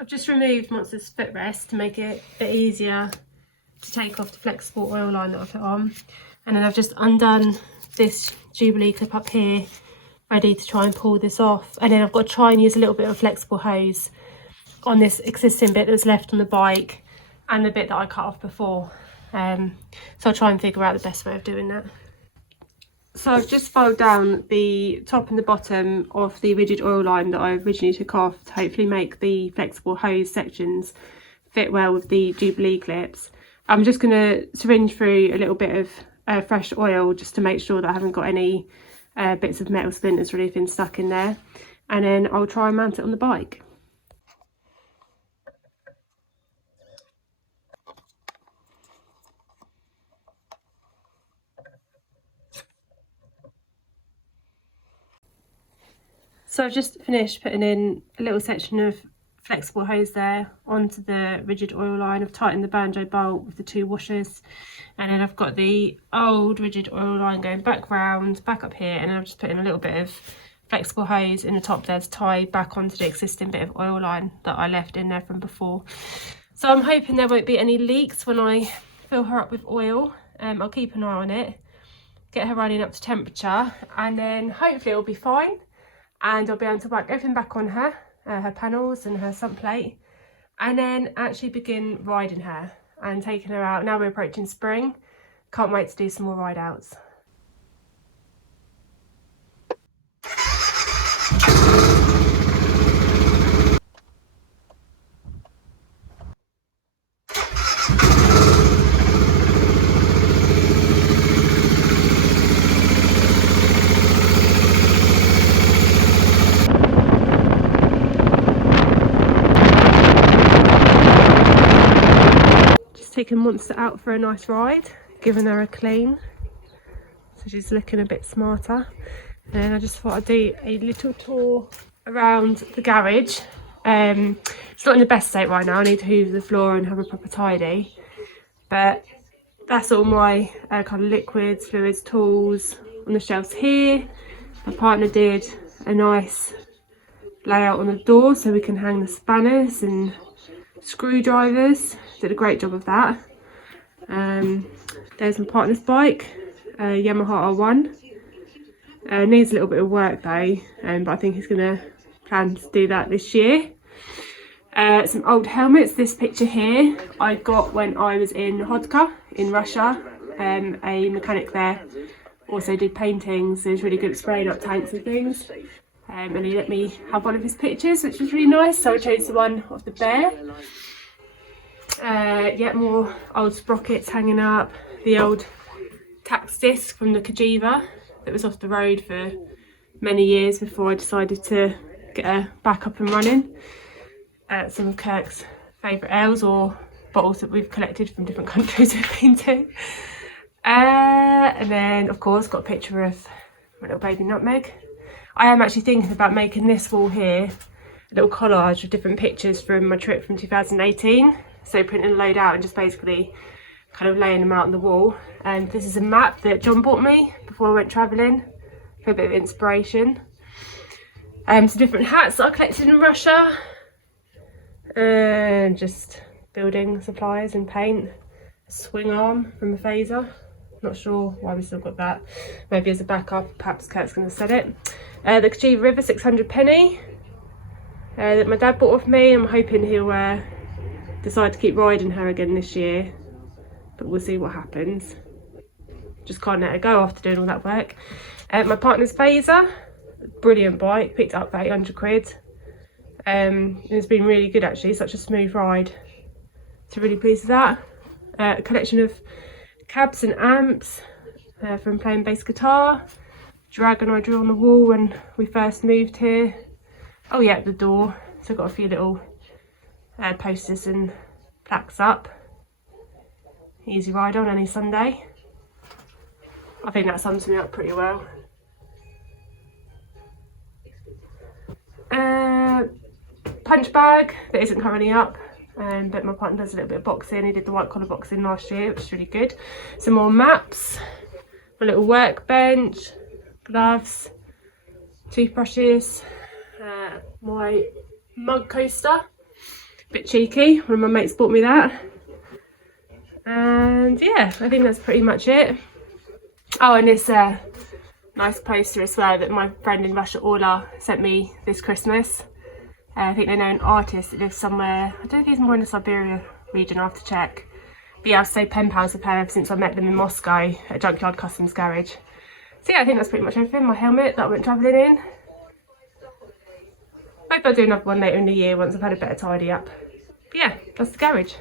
I've just removed Monster's footrest to make it a bit easier to take off the flexible oil line that I put on. And then I've just undone this Jubilee clip up here, ready to try and pull this off. And then I've got to try and use a little bit of flexible hose on this existing bit that was left on the bike and the bit that I cut off before. So I'll try and figure out the best way of doing that. So I've just filed down the top and the bottom of the rigid oil line that I originally took off to hopefully make the flexible hose sections fit well with the Jubilee clips. I'm just going to syringe through a little bit of fresh oil just to make sure that I haven't got any bits of metal splinters or anything stuck in there, and then I'll try and mount it on the bike. So I've just finished putting in a little section of flexible hose there onto the rigid oil line. I've tightened the banjo bolt with the 2 washers, and then I've got the old rigid oil line going back round, back up here, and then I've just put in a little bit of flexible hose in the top there to tie back onto the existing bit of oil line that I left in there from before. So I'm hoping there won't be any leaks when I fill her up with oil. I'll keep an eye on it, get her running up to temperature, and then hopefully it'll be fine. And I'll be able to whack everything back on her, her panels and her sump plate, and then actually begin riding her and taking her out. Now we're approaching spring, can't wait to do some more ride outs. Taking Monster out for a nice ride, giving her a clean, so she's looking a bit smarter. And then I just thought I'd do a little tour around the garage. It's not in the best state right now, I need to hoover the floor and have a proper tidy, but that's all my kind of liquids, fluids, tools on the shelves here. My partner did a nice layout on the door so we can hang the spanners and screwdrivers. Did a great job of that. There's my partner's bike, Yamaha R1. Needs a little bit of work though, but I think he's going to plan to do that this year. Some old helmets. This picture here I got when I was in Hodka in Russia. A mechanic there also did paintings, so he was really good at spraying up tanks and things. And he let me have one of his pictures, which was really nice, so I chose the one of the bear. Yet more old sprockets hanging up, the old tax disc from the Kajiva that was off the road for many years before I decided to get her back up and running. Some of Kirk's favourite ales or bottles that we've collected from different countries we've been to. And then of course got a picture of my little baby Nutmeg. I am actually thinking about making this wall here a little collage of different pictures from my trip from 2018. So printing a load out and just basically kind of laying them out on the wall. And this is a map that John bought me before I went travelling for a bit of inspiration. Some different hats that I collected in Russia. And just building supplies and paint. A swing arm from a phaser. Not sure why we still got that. Maybe as a backup, perhaps Kurt's going to sell it. The Kajiva River 600 penny that my dad bought off me. I'm hoping he'll decide to keep riding her again this year, but we'll see what happens. Just can't let her go after doing all that work. My partner's phaser, brilliant bike, picked up for 800 quid. It's been really good actually, such a smooth ride. So really pleased with that. A collection of cabs and amps from playing bass guitar. Dragon I drew on the wall when we first moved here. Oh yeah, the door. So I've got a few little posters and plaques up. Easy ride on any Sunday. I think that sums me up pretty well. Punch bag that isn't currently up, but my partner does a little bit of boxing. He did the white collar boxing last year, which is really good. Some more maps, my little workbench, gloves, toothbrushes, my mug coaster. Bit cheeky, one of my mates bought me that. And yeah, I think that's pretty much it. Oh, and this nice poster as well that my friend in Russia, Orla, sent me this Christmas. I think they know an artist that lives somewhere, I don't know if he's more in the Siberia region, I'll have to check. But yeah, I've stayed pen-pals with her ever since I met them in Moscow at Junkyard Customs Garage. So yeah, I think that's pretty much everything. My helmet that I went travelling in. Hope I'll do another one later in the year once I've had a better tidy up. But yeah, that's the garage.